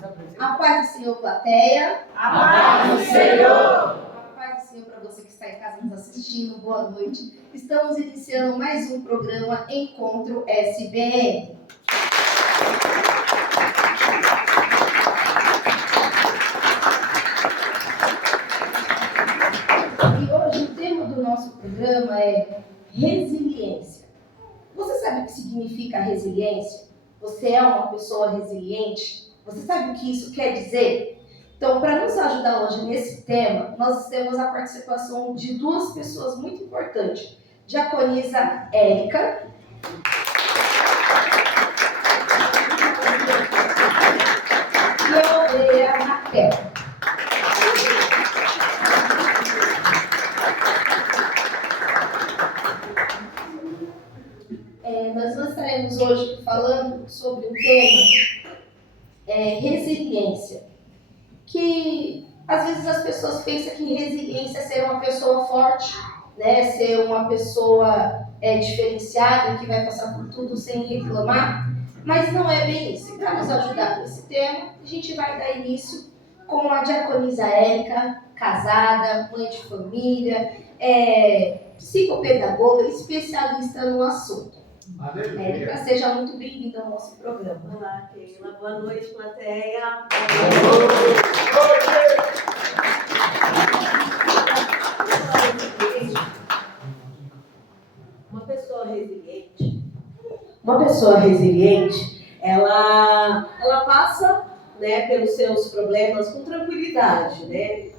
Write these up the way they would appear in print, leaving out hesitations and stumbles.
A paz do Senhor, plateia. A paz do Senhor. A paz do Senhor para você que está em casa nos assistindo. Boa noite. Estamos iniciando mais um programa Encontro SBN. E hoje o tema do nosso programa é resiliência. Você sabe o que significa resiliência? Você é uma pessoa resiliente? Você sabe o que isso quer dizer? Então, para nos ajudar hoje nesse tema, nós temos a participação de duas pessoas muito importantes. Diaconisa Érica e a obreira Raquel. Nós estaremos hoje falando sobre o tema resiliência, que às vezes as pessoas pensam que resiliência é ser uma pessoa forte, né? Ser uma pessoa diferenciada, que vai passar por tudo sem reclamar, mas não é bem isso. E para nos ajudar com esse tema, a gente vai dar início com a diaconisa Érica, casada, mãe de família, psicopedagoga, especialista no assunto. Érica, seja muito bem-vinda ao nosso programa. Olá, Keila. Boa noite, plateia. Uma pessoa resiliente, ela passa, né, pelos seus problemas com tranquilidade, né?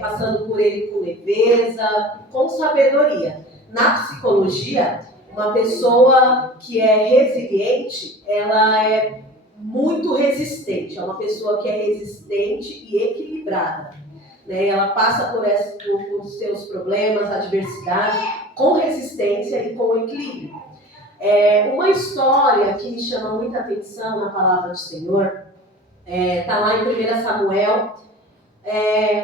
Passando por ele com leveza, com sabedoria. Na psicologia, uma pessoa que é resiliente, ela é muito resistente. É uma pessoa que é resistente e equilibrada, né? Ela passa por seus problemas, adversidade, com resistência e com equilíbrio. Uma história que me chama muita atenção na palavra do Senhor, está lá em 1 Samuel,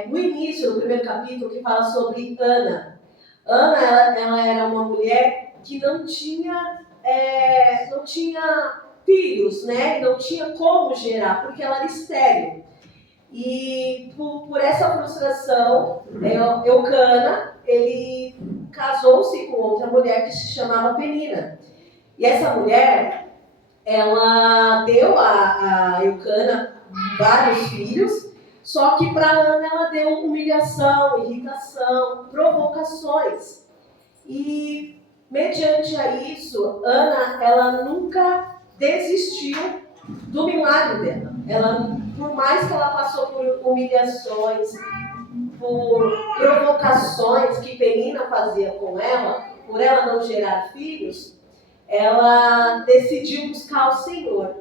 no início do primeiro capítulo, que fala sobre Ana. Ana, ela era uma mulher que não tinha filhos, né? Não tinha como gerar, porque ela era estéril. E por essa frustração, Eucana, ele casou-se com outra mulher que se chamava Penina. E essa mulher, ela deu a Eucana vários filhos, só que para Ana ela deu humilhação, irritação, provocações. E mediante a isso, Ana, ela nunca desistiu do milagre dela. Ela, por mais que ela passou por humilhações, por provocações que Penina fazia com ela, por ela não gerar filhos, ela decidiu buscar o Senhor.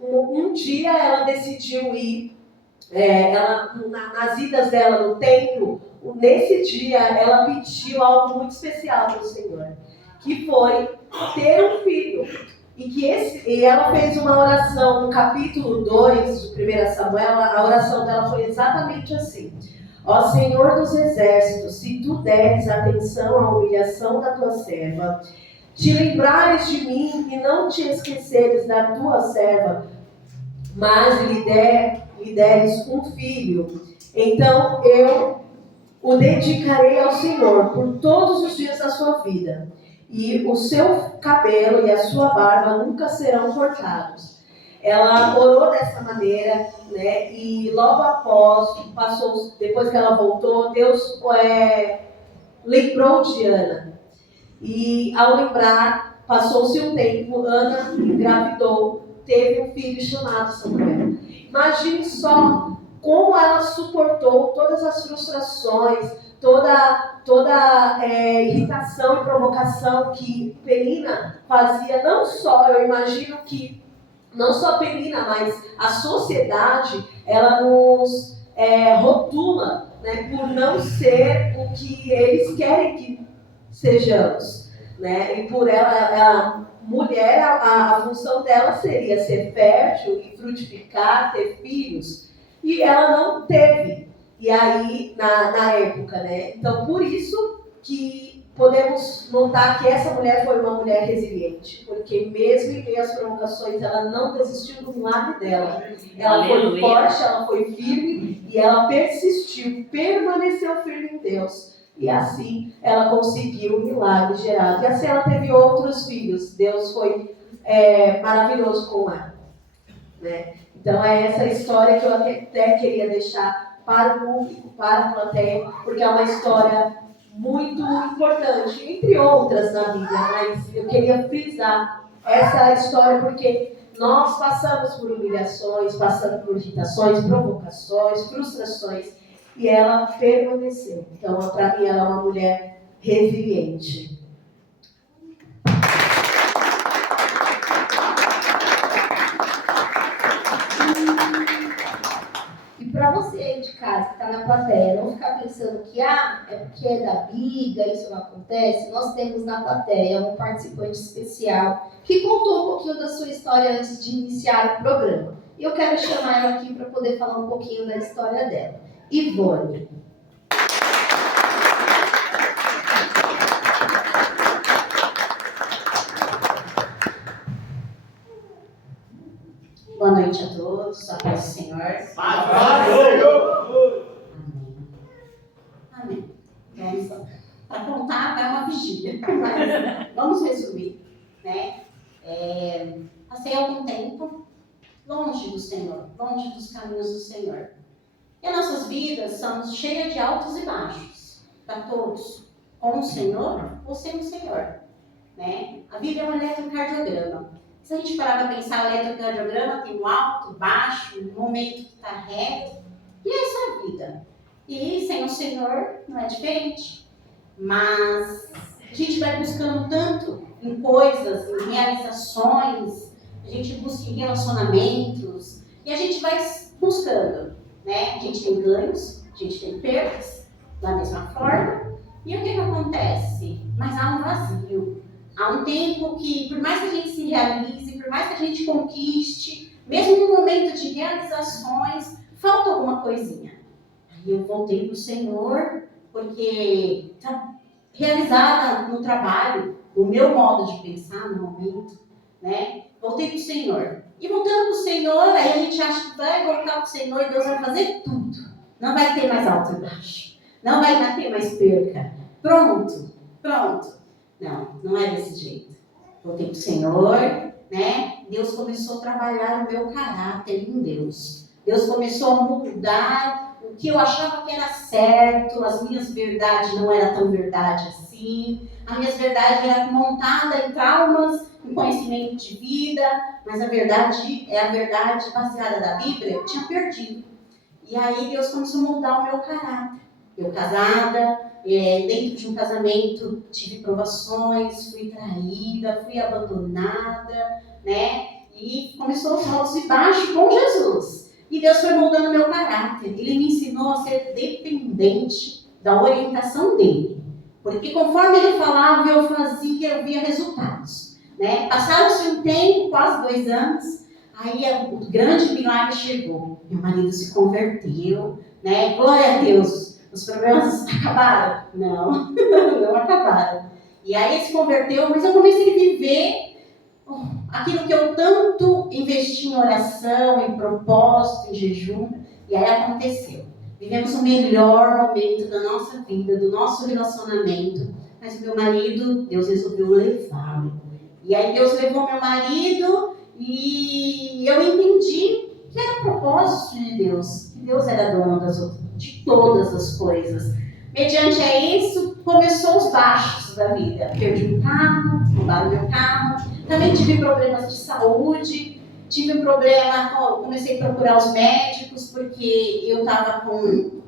Um dia ela decidiu ir, nas idas dela no templo, nesse dia ela pediu algo muito especial para o Senhor, que foi ter um filho. E ela fez uma oração no capítulo 2 de 1 Samuel, a oração dela foi exatamente assim: ó Senhor dos exércitos, se tu deres atenção à humilhação da tua serva, te lembrares de mim e não te esqueceres da tua serva, mas lhe deres um filho, então eu o dedicarei ao Senhor por todos os dias da sua vida, e o seu cabelo e a sua barba nunca serão cortados. Ela orou dessa maneira, né? E logo após, depois que ela voltou, Deus lembrou de Ana. E ao lembrar, passou-se um tempo, Ana engravidou, teve um filho chamado Samuel. Imagine só como ela suportou todas as frustrações, toda irritação e provocação que Penina fazia. Eu imagino que não só Penina, mas a sociedade, ela nos rotula, né, por não ser o que eles querem que sejamos, né? E por ela, a mulher, a função dela seria ser fértil e frutificar, ter filhos, e ela não teve. E aí, na época, né? Então, por isso que podemos notar que essa mulher foi uma mulher resiliente, porque mesmo em meio às provocações, ela não desistiu do milagre dela. Ela foi forte, ela foi firme e ela persistiu, permaneceu firme em Deus. E assim ela conseguiu o milagre gerado. E assim ela teve outros filhos. Deus foi maravilhoso com ela, né? Então é essa história que eu até queria deixar para o público, para a plateia, porque é uma história muito importante, entre outras na Bíblia, mas eu queria frisar essa história porque nós passamos por humilhações, passamos por irritações, provocações, frustrações, e ela permaneceu. Então, para mim, ela é uma mulher resiliente. Para você aí de casa que está na plateia, não ficar pensando que é porque é da Bíblia, isso não acontece, nós temos na plateia um participante especial que contou um pouquinho da sua história antes de iniciar o programa. E eu quero chamar ela aqui para poder falar um pouquinho da história dela. Ivone. Boa noite a todos, a paz do Senhor. Amém. Amém. Para contar, é uma vigília. Mas vamos resumir, né? Passei algum tempo longe do Senhor, longe dos caminhos do Senhor. E as nossas vidas são cheias de altos e baixos, para todos, com o Senhor ou sem o Senhor, né? A vida é um eletrocardiograma. Se a gente parar para pensar, o eletrocardiograma tem o alto, o baixo, o momento que está reto, e essa é a vida. E sem o Senhor não é diferente. Mas a gente vai buscando tanto em coisas, em realizações, a gente busca em relacionamentos, e a gente vai buscando, né? A gente tem ganhos, a gente tem perdas, da mesma forma, e o que acontece? Mas há um vazio. Há um tempo que, por mais que a gente se realize, por mais que a gente conquiste, mesmo no momento de realizações, falta alguma coisinha. Aí eu voltei para o Senhor, porque está realizada no trabalho, no meu modo de pensar no momento, né? Voltei para o Senhor. E voltando para o Senhor, aí a gente acha que vai voltar para o Senhor e Deus vai fazer tudo. Não vai ter mais alto e baixo. Não vai ter mais perca. Pronto. Não é desse jeito. Voltei para o Senhor, né? Deus começou a trabalhar o meu caráter em Deus. Deus começou a mudar o que eu achava que era certo, as minhas verdades não eram tão verdade assim, as minhas verdades eram montadas em traumas, em conhecimento de vida, mas a verdade é a verdade baseada na Bíblia, eu tinha perdido. E aí Deus começou a moldar o meu caráter. Eu casada, dentro de um casamento tive provações, fui traída, fui abandonada, né? E começou os altos e baixos com Jesus. E Deus foi moldando meu caráter. Ele me ensinou a ser dependente da orientação dele. Porque conforme ele falava, eu fazia, eu via resultados, né? Passaram-se um tempo, quase 2 anos, aí o grande milagre chegou. Meu marido se converteu, né? Glória a Deus. Os problemas acabaram? Não, não acabaram. E aí ele se converteu, mas eu comecei a viver aquilo que eu tanto investi em oração, em propósito, em jejum, e aí aconteceu. Vivemos o melhor momento da nossa vida, do nosso relacionamento, mas o meu marido, Deus resolveu levá-lo. E aí Deus levou meu marido e eu entendi que era o propósito de Deus, que Deus era dono de todas as coisas. Mediante a isso, começou os baixos da vida. Perdi um carro, roubaram meu carro. Também tive problemas de saúde. Tive um problema, comecei a procurar os médicos, porque eu estava com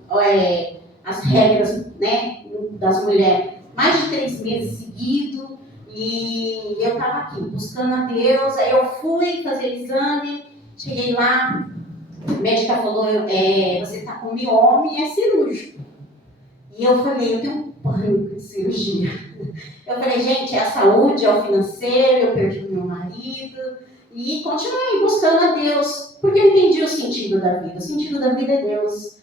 as regras, né, das mulheres mais de 3 meses seguidos. E eu estava aqui, buscando a Deus. Aí eu fui fazer exame, cheguei lá. A médica falou, você está com mioma e é cirúrgico. E eu falei, eu tenho um pânico de cirurgia. Eu falei, gente, é a saúde, é o financeiro, eu perdi o meu marido. E continuei buscando a Deus, porque eu entendi o sentido da vida. O sentido da vida é Deus.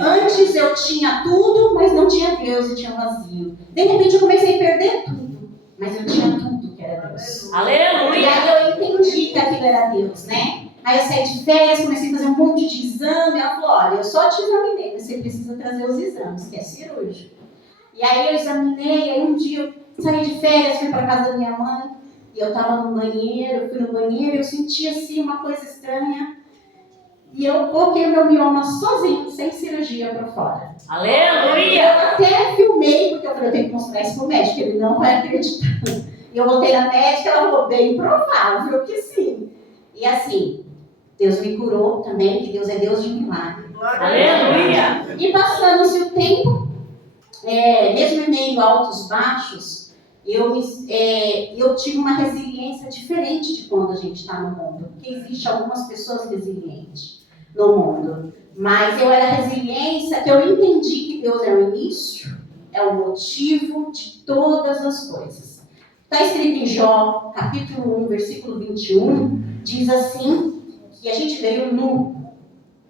Antes eu tinha tudo, mas não tinha Deus e tinha um vazio. De repente eu comecei a perder tudo, mas eu tinha tudo que era Deus. Aleluia! E aí eu entendi que aquilo era Deus, né? Aí eu saí de férias, comecei a fazer um monte de exame. Ela falou, olha, eu só te examinei, você precisa trazer os exames, que é cirúrgico. E aí eu examinei, aí um dia eu saí de férias, fui para casa da minha mãe, e eu estava no banheiro, fui no banheiro, eu senti assim uma coisa estranha, e eu coloquei o meu mioma sozinho, sem cirurgia para fora. Aleluia! Eu até filmei, porque eu falei, eu tenho que mostrar isso pro médico, ele não vai acreditar. E eu voltei na médica, ela falou, bem provável que sim. E assim, Deus me curou também, que Deus é Deus de milagre. Aleluia! E passando-se o tempo, mesmo em meio a altos baixos, eu tive uma resiliência diferente de quando a gente está no mundo. Porque existem algumas pessoas resilientes no mundo. Mas eu era resiliência que eu entendi que Deus é o início, é o motivo de todas as coisas. Está escrito em Jó, capítulo 1, versículo 21, diz assim, que a gente veio nu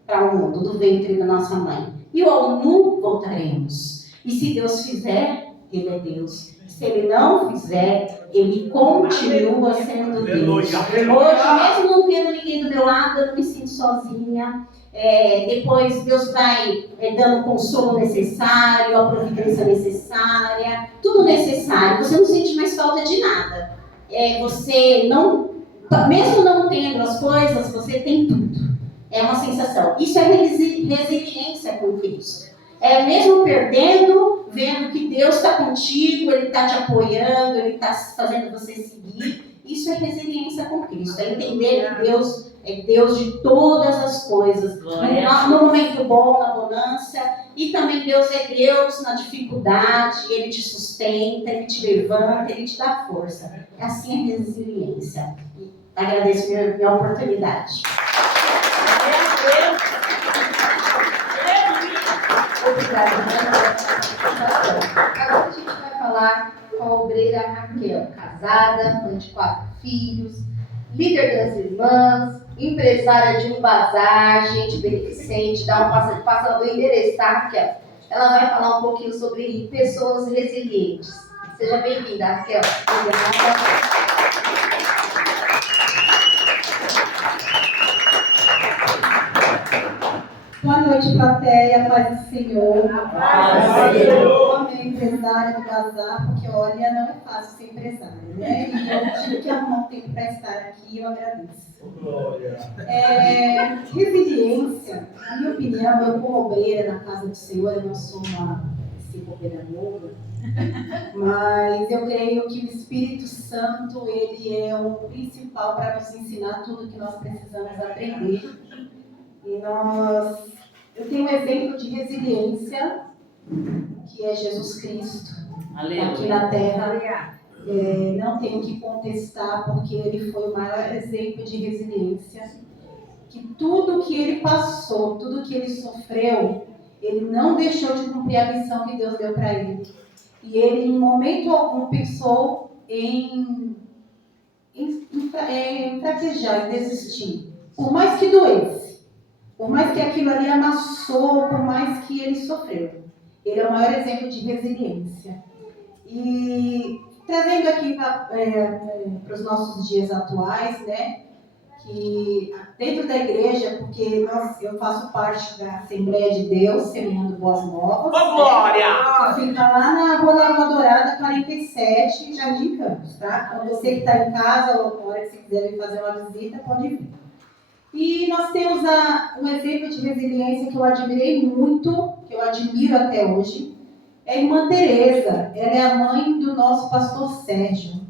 para o mundo, do ventre da nossa mãe. E ao nu voltaremos. E se Deus fizer, Ele é Deus. Se Ele não fizer, Ele continua sendo Deus. Hoje, mesmo não tendo ninguém do meu lado, eu não me sinto sozinha. Depois Deus vai dando o consolo necessário, a providência necessária, tudo necessário. Você não sente mais falta de nada. Você não, mesmo não tendo as coisas, você tem tudo. É uma sensação. Isso é resiliência com Cristo. Mesmo perdendo, vendo que Deus está contigo, Ele está te apoiando, Ele está fazendo você seguir. Isso é resiliência com Cristo. É entender que Deus é Deus de todas as coisas. No momento bom, na bonança. E também Deus é Deus na dificuldade. Ele te sustenta, Ele te levanta, Ele te dá força. Assim é resiliência. E agradeço minha oportunidade. Obrigada. Agora a gente vai falar com a obreira Raquel, casada, mãe de 4 filhos, líder das irmãs, empresária de um bazar, gente beneficente, dá uma passada do endereço, tá, Raquel? Ela vai falar um pouquinho sobre pessoas resilientes. Seja bem-vinda, Raquel. Obrigada. Boa noite, plateia, paz do Senhor. Eu amei empresária do bazar, porque olha, não é fácil ser empresária, né? E eu tive que arrumar um tempo para estar aqui e eu agradeço. Resiliência, na minha opinião, eu como obreira na casa do Senhor, eu não sou uma obreira nova, mas eu creio que o Espírito Santo, ele é o principal para nos ensinar tudo que nós precisamos aprender. E eu tenho um exemplo de resiliência, que é Jesus Cristo, aqui na Terra. Não tenho que contestar, porque ele foi o maior exemplo de resiliência. Que tudo que ele passou, tudo que ele sofreu, ele não deixou de cumprir a missão que Deus deu para ele. E ele, em momento algum, pensou em fraquejar, em desistir. Por mais que doesse. Por mais que aquilo ali amassou, por mais que ele sofreu. Ele é o maior exemplo de resiliência. E trazendo aqui para os nossos dias atuais, né? Que dentro da igreja, porque eu faço parte da Assembleia de Deus, Semeando Boas Novas. Ô, glória! Que fica lá na Rua Lagoa Dourada, 47, Jardim Campos, tá? Então você que está em casa, ou na hora que você quiser vir fazer uma visita, pode vir. E nós temos um exemplo de resiliência que eu admirei muito, que eu admiro até hoje, é a irmã Tereza. Ela é a mãe do nosso pastor Sérgio.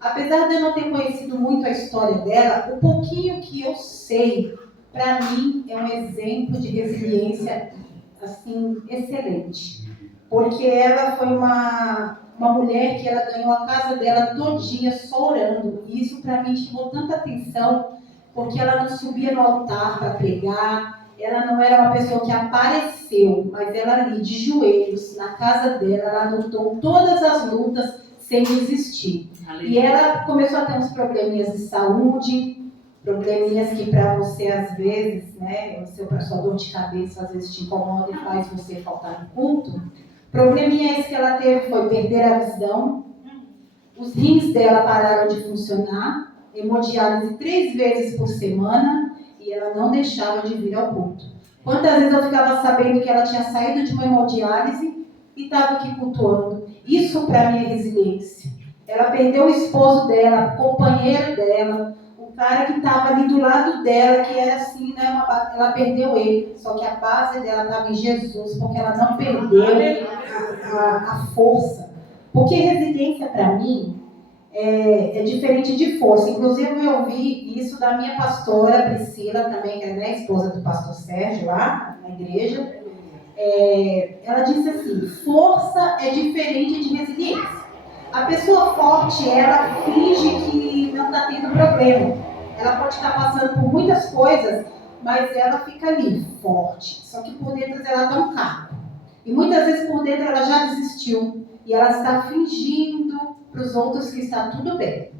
Apesar de eu não ter conhecido muito a história dela, o pouquinho que eu sei, para mim, é um exemplo de resiliência, assim, excelente. Porque ela foi uma mulher que ela ganhou a casa dela todinha só orando. E isso, para mim, chamou tanta atenção, porque ela não subia no altar para pregar, ela não era uma pessoa que apareceu, mas ela ali, de joelhos, na casa dela, ela lutou todas as lutas sem desistir. E ela começou a ter uns probleminhas de saúde, probleminhas que para você às vezes, né, a sua dor de cabeça às vezes te incomoda e faz você faltar no culto. Probleminha esse que ela teve foi perder a visão, os rins dela pararam de funcionar, hemodiálise 3 vezes por semana e ela não deixava de vir ao culto. Quantas vezes eu ficava sabendo que ela tinha saído de uma hemodiálise e estava aqui cultuando. Isso para mim é resiliência. Ela perdeu o esposo dela, o companheiro dela, o cara que estava ali do lado dela, que era assim, né, ela perdeu ele. Só que a base dela estava em Jesus, porque ela não perdeu a força. Porque resiliência para mim é diferente de força. Inclusive eu ouvi isso da minha pastora Priscila também, que é, né, esposa do pastor Sérgio lá na igreja. Ela disse assim, força é diferente de resiliência. A pessoa forte, ela finge que não está tendo problema. Ela pode estar passando por muitas coisas, mas ela fica ali, forte. Só que por dentro ela dá um carro. E muitas vezes por dentro ela já desistiu. E ela está fingindo para os outros que está tudo bem.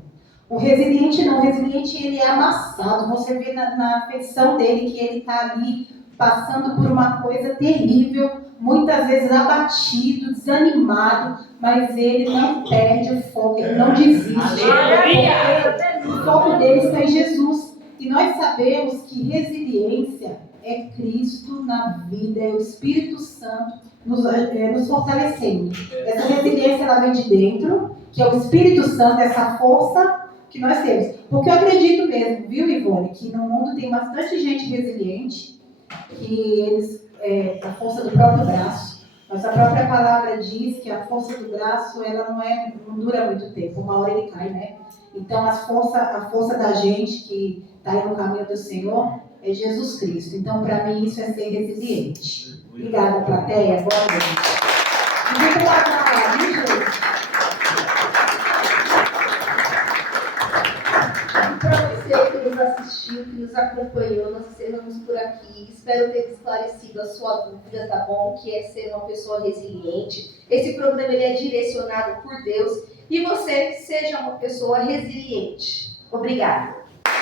O resiliente não. O resiliente, ele é amassado. Você vê na feição dele que ele está ali passando por uma coisa terrível, muitas vezes abatido, desanimado, mas ele não perde o foco, ele não desiste. Porque o foco dele está em Jesus. E nós sabemos que resiliência é Cristo na vida, é o Espírito Santo nos fortalecendo. Essa resiliência, ela vem de dentro, que é o Espírito Santo, essa força que nós temos. Porque eu acredito mesmo, viu, Ivone, que no mundo tem bastante gente resiliente, que eles, a força do próprio braço. Mas a própria palavra diz que a força do braço, ela não dura muito tempo, uma hora ele cai, né? Então a força da gente que está aí no caminho do Senhor é Jesus Cristo. Então para mim isso é ser resiliente. Obrigada, plateia. Boa noite. E vem lá falar, viu, gente? Para você que nos assistiu, que nos acompanhou, nós encerramos por aqui. Espero ter esclarecido a sua dúvida, tá bom? Que é ser uma pessoa resiliente. Esse programa ele é direcionado por Deus e você seja uma pessoa resiliente. Obrigada.